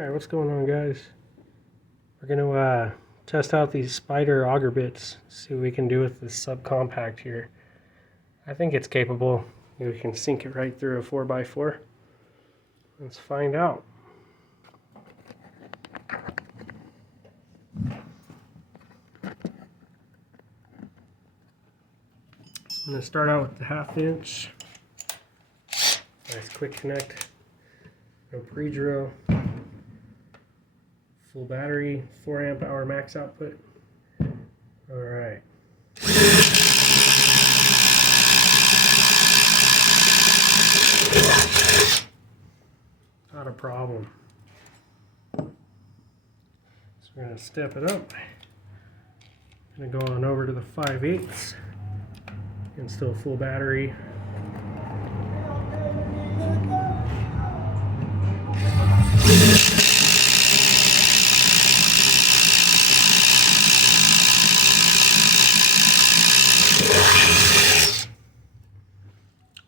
Alright, what's going on, guys? We're going to test out these Spyder auger bits, see what we can do with this subcompact here. I think it's capable. We can sink it right through a 4x4. Let's find out. I'm going to start out with the 1/2 inch. Nice quick connect. No pre-drill. Full battery, 4 amp hour max output. Alright. Not a problem. So we're going to step it up. Going to go on over to the 5/8 and still full battery.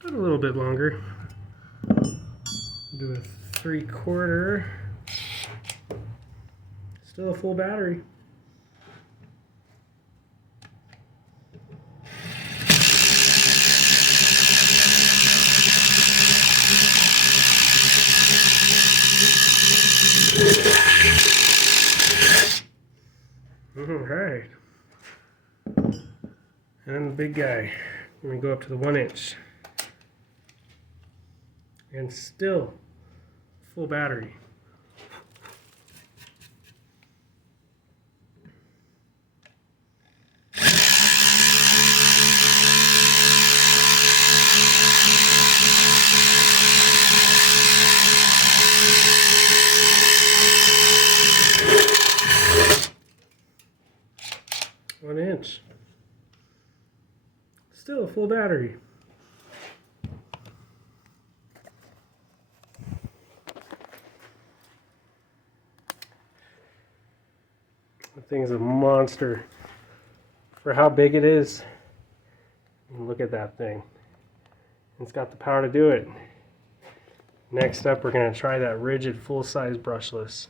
A little bit longer. Do a 3/4. Still a full battery. Alright. And then the big guy. I'm going to go up to the 1 inch. And still full battery. One inch. Still a full battery. The thing's a monster for how big it is. Look at that thing. It's got the power to do it. Next up, we're going to try that Ridgid full-size brushless.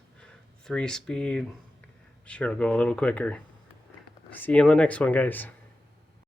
3-speed. Sure, it'll go a little quicker. See you in the next one, guys.